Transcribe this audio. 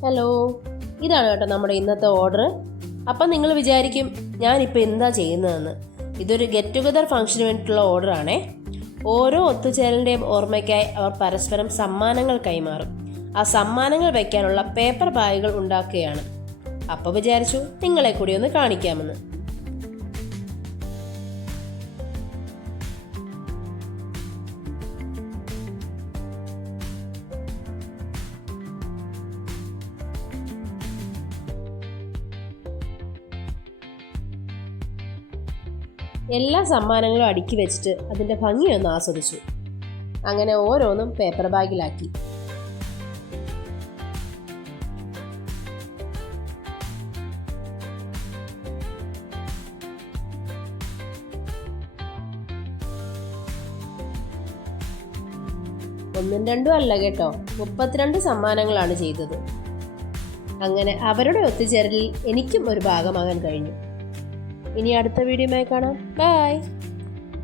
Hello, ഇതാണ് കേട്ടോ നമ്മുടെ ഇന്നത്തെ ഓർഡർ. അപ്പം നിങ്ങൾ വിചാരിക്കും ഞാനിപ്പോൾ എന്താ ചെയ്യുന്നതെന്ന്. ഇതൊരു ഗെറ്റ് ടുഗദർ ഫംഗ്ഷന് വേണ്ടിയിട്ടുള്ള ഓർഡറാണേ. ഓരോ ഒത്തുചേരലിൻ്റെയും ഓർമ്മയ്ക്കായി അവർ പരസ്പരം സമ്മാനങ്ങൾ കൈമാറും. ആ സമ്മാനങ്ങൾ വയ്ക്കാനുള്ള പേപ്പർ ബാഗുകൾ ഉണ്ടാക്കുകയാണ്. അപ്പോൾ വിചാരിച്ചു നിങ്ങളെ കൂടി ഒന്ന് കാണിക്കാമെന്ന്. എല്ലാ സമ്മാനങ്ങളും അടുക്കി വെച്ചിട്ട് അതിൻ്റെ ഭംഗിയൊന്ന് ആസ്വദിച്ചു. അങ്ങനെ ഓരോന്നും പേപ്പർ ബാഗിലാക്കി. ഒന്നും രണ്ടും അല്ല കേട്ടോ, 32 സമ്മാനങ്ങളാണ് ചെയ്തത്. അങ്ങനെ അവരുടെ ഒത്തുചേരലിൽ എനിക്കും ഒരു ഭാഗമാകാൻ കഴിഞ്ഞു. ഇനി അടുത്ത വീഡിയോയുമായി കാണാം. ബൈ.